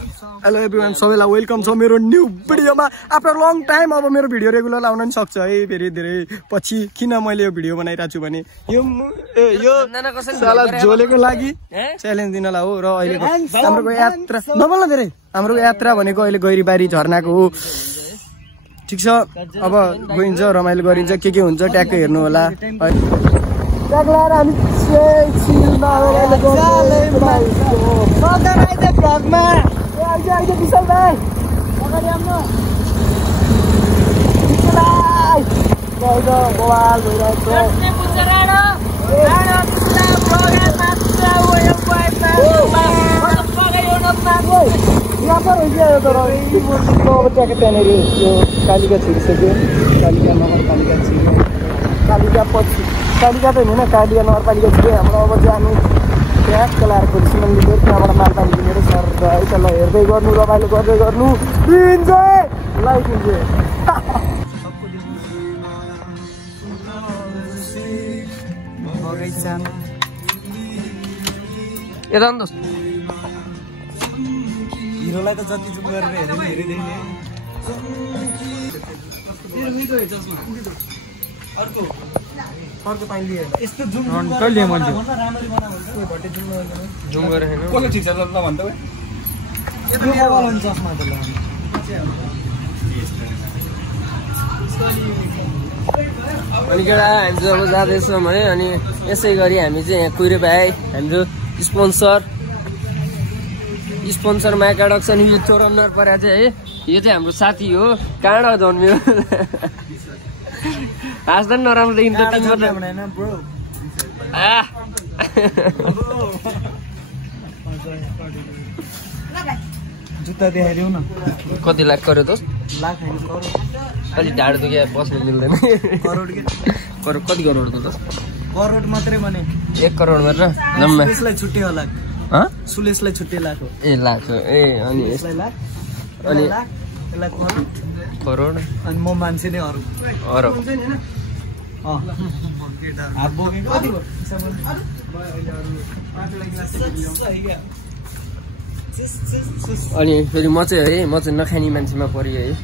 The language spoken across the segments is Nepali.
हेलो एभ्रीवान, सबैलाई वेलकम छ मेरो न्यू भिडियोमा। आफ्टर लङ टाइम अब मेरो भिडियो रेगुलर आउन नि सक्छ है फेरि धेरै पछि। किन मैले यो भिडियो बनाइरहेको छु भने यो साला झोलेको लागि च्यालेन्ज दिनलाई हो। र अहिलेको हाम्रो यात्रा नबोल्न धेरै, हाम्रो यात्रा भनेको अहिले गैरीबारी झरनाको हो। ठिक छ, अब गइन्छ, रमाइलो गरिन्छ, के हुन्छ ट्याक्कै हेर्नु होला। कालिका छिरिसक्यो, कालिका नगरपालिका छिर्यो, कालिका पछि कालिका त होइन कालिका नगरपालिका छिर्यो हाम्रो। अब चाहिँ हामी ट्याक्क लाएर खोल्छु मन्दिर, त्यहाँबाट मालपानी किनेर सर है त। ल हेर्दै गर्नु, रमाइलो गर्दै गर्नु, इन्जोय लाइफ इन्जोय। यता नि दोस्त हिरोलाई त जति जुम गरेर हेरिँदैन। अर्को पाइले यस्तो जुम कहिले मैले जुम गरे हैन कसले ठिक छ ल भन्दा यो मोबाइल हुन्छ चस्मा त ल। अनि केटा हामी चाहिँ अब जाँदैछौँ है। अनि यसै गरी हामी चाहिँ यहाँ कुहिरे भाइ हाम्रो स्पोन्सर माइका डक्सन यो चोरमनर परा चाहिँ है। यो चाहिँ हाम्रो साथी हो, काँडा जन्मियो। हाँस्दा नि नराम्रो देखिन्छ जुत्ता देखाइदेऊ न। कति लाख गर्यो दोस्त? लाख होइन अलिक ढाड दुख्या बस्नु मिल्दैन। करोड कति करोड त दोस्त? करोड मात्रै भने 1 करोड मात्र जम्मा। सुलेशलाई छुट्टै होला। सुलेशलाई छुट्टै लाख हो। ए लाख हो ए। अनि लाख अनि लाख करोड अनि म मान्छे नै अरू हात बोकेको कति भयो? अनि फेरि म चाहिँ नखाने मान्छेमा पऱ्यो है।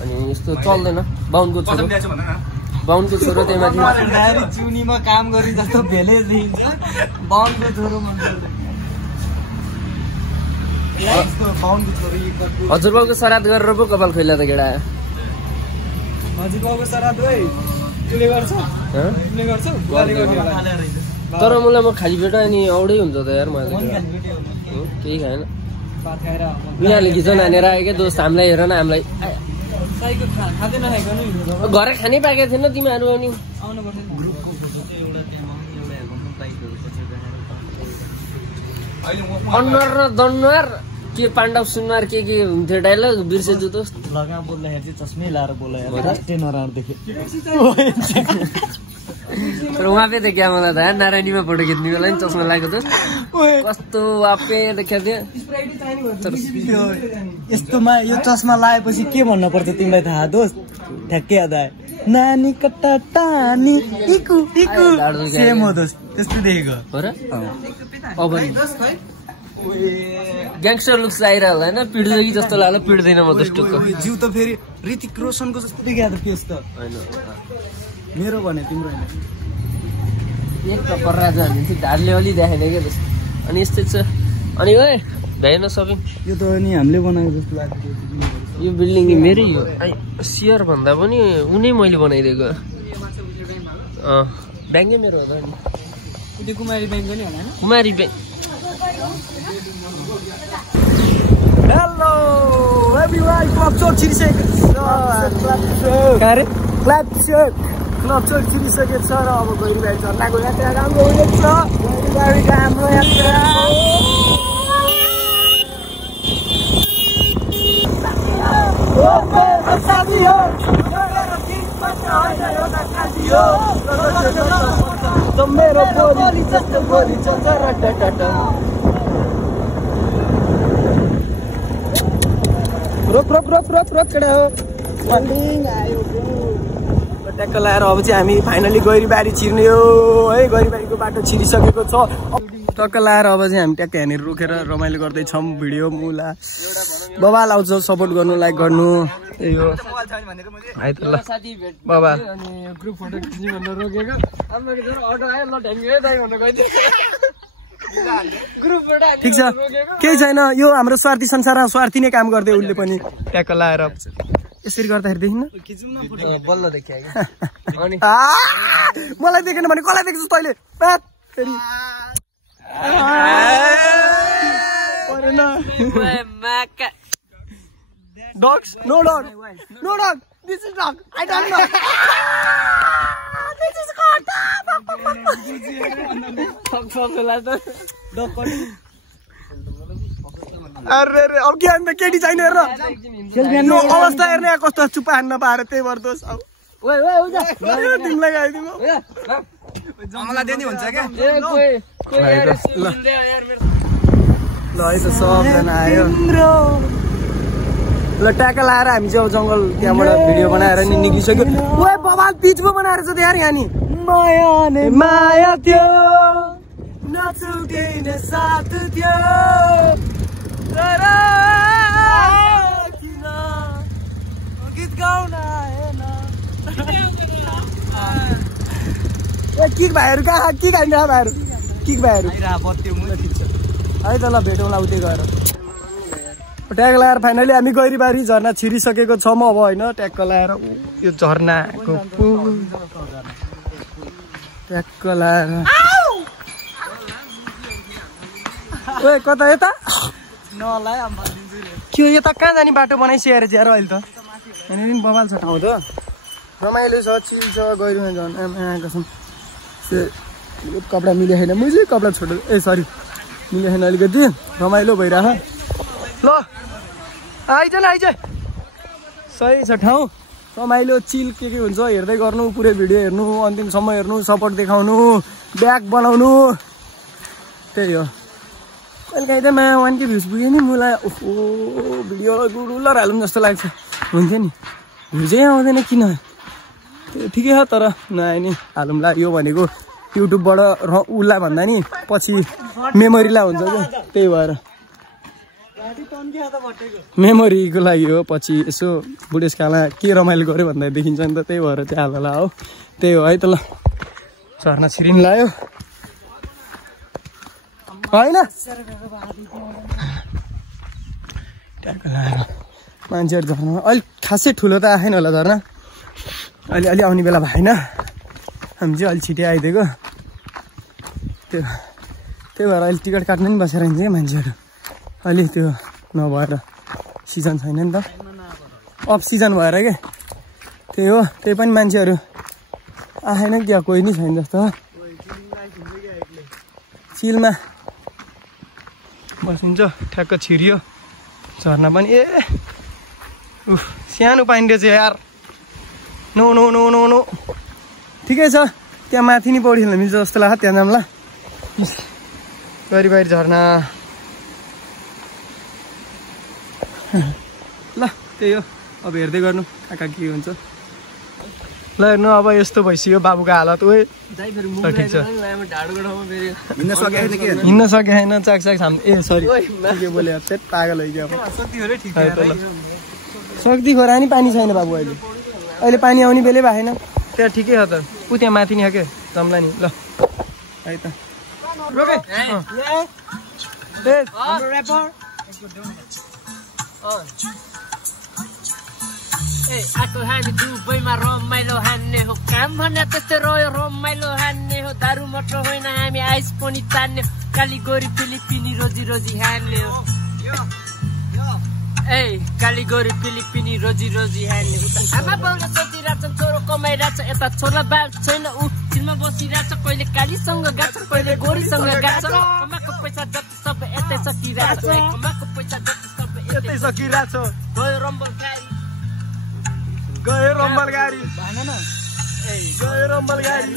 अनि यस्तो चल्दैन। बाहुनको छोरो त्यही माथि चुनीमा काम गरी जस्तो भेले देखिन्छ। बाहुनको छोरो हजुरबाउको श्राद्ध गरेर पो कपाल खोइला त केटा। हजुरबाउको श्राद्ध तर मलाई म खाली पेट अनि औडै हुन्छ त यार। मलाई केही खाएन। उनीहरूले घिचन हानेर आयो क्या दोस्त, हामीलाई हेर न। हामीलाई घरै खानै पाएको थिएन तिमीहरू। अनि अनुहार र दनुहार के पाण्डव सुनवार के हुन्थ्यो डाइलग बिर्सेछु दोस्त। लगा बोल्दाखेरि चाहिँ चस्मै लाएर बोला राष्ट्रिय नराम्रो देखेँ। तर उहाँ पे देखिया मलाई त नारायणीमा फोटो खिच्ने बेला नि चस्मा लागेको दोस्त। कस्तो वापे देखिया थियो। यस्तोमा यो चस्मा लगाएपछि के भन्नु पर्छ तिमीलाई थाहा दोस्त? ठ्याक्कै याद आयो, नानी कट्टा टानी इकु इकु सेम हो दोस्त। त्यस्तो देखेको हो र? अब ग्याङ्स्टर लुक्स आइरह होला होइन? पिड्छ कि जस्तो लाग्यो, पिड्दैन म जस्तो। जिउ त फेरि ऋतिक रोशनको जस्तो देखिया त फेस त होइन। मेरो भने तिम्रो होइन। एक त पर्राज हालिदिन्छ, ढाडले अलि देखाएन क्या जस्तो। अनि यस्तै छ। अनि ओए भएन सबै यो त अनि हामीले बनाएको जस्तो लाग्छ। यो बिल्डिङ मेरै हो। सियर भन्दा पनि उनी मैले बनाइदिएको। ब्याङ्कै मेरो हो त नि। कुमारी ब्याङ्क पनि होला। कुमारी ब्याङ्क। हेलो एभ्रीवन, क्लब चोर छिरिसकेको छ र अब गइरहेको झर्नाको यात्रा राम्रो हुँदैछ। गइरहेको हाम्रो यात्रा मेरो बोली जस्तो बोली चल्छ रटाटा। रोक केटा हो। ट्याक्क लाएर अब चाहिँ हामी फाइनली गैरीबारी छिर्ने हो है। गैरीबारीको बाटो छिरिसकेको छ। टक्क लाएर अब चाहिँ हामी ट्याक्क यहाँनिर रोकेर रमाइलो गर्दैछौँ भिडियो मुला बबाल आउँछ सपोर्ट गर्नु लाइक गर्नु त्यही हो है त ल बाबा ग्रुप फोटो खिच्ने भनेर रोकेको अटो आयो ल ढ्याङ्गे दाइ भनेर गइदियो ग्रुप फोटो ठिक छ केही छैन यो हाम्रो स्वार्थी संसारमा स्वार्थी नै काम गर्दै उसले पनि ट्याक्क लाएर यसरी गर्दाखेरि देखिन्न बल्ल देखियो अनि मलाई देखेन भने कसलाई देख्छस् तैँले फेरि Dogs? No dog. No dog. This is dog. I don't know. This is Kota. अरे अब के अन्त केटी छैन हेर यो अवस्था हेर्ने कस्तो चुप्पा हान्न पाएर त्यही भएर दोष तिमीलाई आइदिनु मलाई दिने हुन्छ क्या ल है त सबजना आयो ल ट्याक्क लाएर हामी चाहिँ अब जङ्गल त्यहाँबाट भिडियो बनाएर नि निक्लिसक्यो ओ बबाल बिचमा बनाएर छ यार यहाँ नि माया नै माया थियो नछुटेन साथ थियो तर किन गीत गाउन आएन ए किक भाइहरु कहाँ किक हान्नु भाइहरु किक भाइहरु है त ल भेटौँला उतै गएर ट्याग लाएर फाइनली हामी गैरीबारी झर्ना छिरिसकेको छौँ अब होइन ट्याक्क लाएर यो झर्नाको ट्याक्क लाएर ओ कता यता के यता कहाँ जाने बाटो बनाइसकेर ज्याएर अहिले त यहाँनिर पनि बबाल छ ठाउँ त रमाइलो छ चिल छ गइरहेको झन् आमाको छौँ कपडा मिले छैन मुझे कपडा छोटो ए सरी मिले छैन अलिकति रमाइलो भइरह ल आइज न आइज सही छ ठाउँ रमाइलो चिल के हुन्छ हेर्दै गर्नु पुरै भिडियो हेर्नु अन्तिमसम्म हेर्नु सपोर्ट देखाउनु ब्याग बनाउनु त्यही हो कहिले काहीँ त माया 1K भ्युज पुग्यो नि मलाई ओहो भिडियोलाई गुडुलर हालौँ जस्तो लाग्छ हुन्थ्यो नि भ्युजै आउँदैन किन त्यो ठिकै छ तर नआए नि हालौँला यो भनेको युट्युबबाट उसलाई भन्दा नि पछि मेमोरीलाई हुन्छ क्या त्यही भएर मेमोरीको लागि हो पछि यसो बुढेसकालमा के रमाइलो गऱ्यो भन्दा देखिन्छ नि त त्यही भएर चाहिँ हालला हो त्यही हो है त ल झर्ना छिरिन लायो होइन ट्याक्क लाएर मान्छेहरू झर्ना अलिक खासै ठुलो त आएन होला झर्ना अलि अलि आउने बेला भएन हामी चाहिँ अलिक छिटै आइदिएको त्यही भएर अहिले टिकट काट्नु पनि बसेर हिँड्छ क्या मान्छेहरू अलि त्यो नभएर सिजन छैन नि त अफ सिजन भएर क्या त्यही हो त्यही पनि मान्छेहरू आएन क्या कोही नि छैन जस्तो हो चिलमा बसिन्छ ठ्याक्क छिरियो झर्ना पनि ए उफ सानो पानी रहेछ यार no no no no no ठिकै छ त्यहाँ माथि नि पौडी खेल्न मिल्छ जस्तो लाग्छ त्यहाँ जाउँला गैरीबारी झर्ना ल त्यही हो अब हेर्दै गर्नु कहाँ के हुन्छ ल हेर्नु अब यस्तो भइसक्यो बाबुको हालत ओ ठिक छ हिँड्न सकेन चाक ए सरी के बोले पेट पागल हो सक्दी खोरा नि पानी छैन बाबु अहिले पानी आउने बेलै भएन त्यहाँ ठिकै छ त ऊ त्यहाँ माथि नि के जम्ला नि ल है त आएको हामी दुबईमा रमाइलो हान्ने हो काम भने त्यस्तै रह्यो रमाइलो हान्ने हो दारू मात्र होइन हामी आइस पनि तान्ने हो कालीगोरी फिलिपिनी रोजी रोजी हान्ने हो ए कालीगोरी फिलिपिनी रोजी रोजी हान्ने हो आमा बाउले सोचिरहेछन् छोरो कमाइरहेछ यता छोरा बाल छैन ऊ चिलमा बसिरहेछ कहिले कालीसँग गाछ कहिले गोरीसँग गाछ कमाएको पैसा जति सबै यतै सकिरहेछ कमाएको पैसा जति सबै यतै सकिरहेछ गयो रम्बल गाडी गयो रम्बल गाडी गयो रम्बल गाडी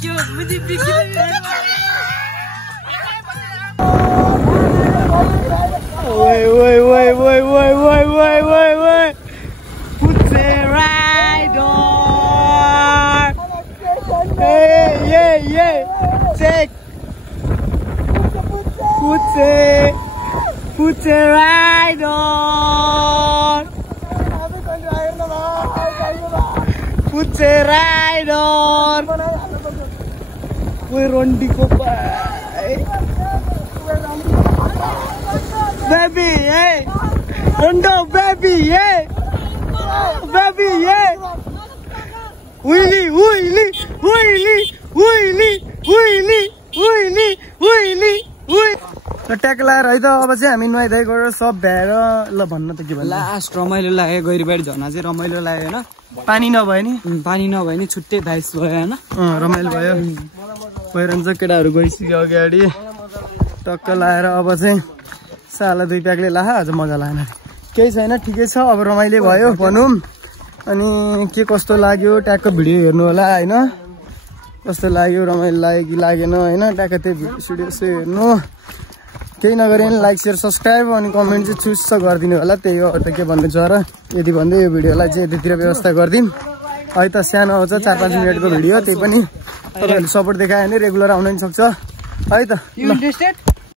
के हो मुदी बिग्रियो Wait. Put the right on. Hey, yeah. Take. पुचे राइडर पुचे राइडर कोही रन्डीको बेबी ए रन्डो बेबी ए बेबी ए उइली उइली उइली उइली उइली उइली उइली उइ ट्याक लगाएर है त अब चाहिँ हामी नुहाइधुवाइ गरेर सब भ्याएर ल भन्न त के भन्नु लास्ट रमाइलो लाग्यो गैरीबारी झर्ना चाहिँ रमाइलो लाग्यो होइन पानी नभए नि पानी नभए नि छुट्टै दाइस भयो होइन रमाइलो भयो भइरहन्छ केटाहरू गइसक्यो अगाडि टक्क लाएर अब चाहिँ साला 2 प्याकले लाहा अझ मजा लागेन केही छैन ठिकै छ अब रमाइलो भयो भनौँ अनि के कस्तो लाग्यो ट्याकको भिडियो हेर्नु होला होइन कस्तो लाग्यो रमाइलो लाग्यो कि लागेन होइन ट्याक्क त्यो भिडियो हेर्नु केही नगरे पनि लाइक सेयर सब्सक्राइब अनि कमेन्ट चाहिँ चुज गरिदिनु होला त्यही हो त के भन्नु छ र यदि भन्दै यो भिडियोलाई चाहिँ यतितिर व्यवस्था गरिदिउँ है त सानो आउँछ 4-5 मिनटको भिडियो त्यही पनि तपाईँहरूले सपोर्ट देखायो भने रेगुलर आउन पनि सक्छ है त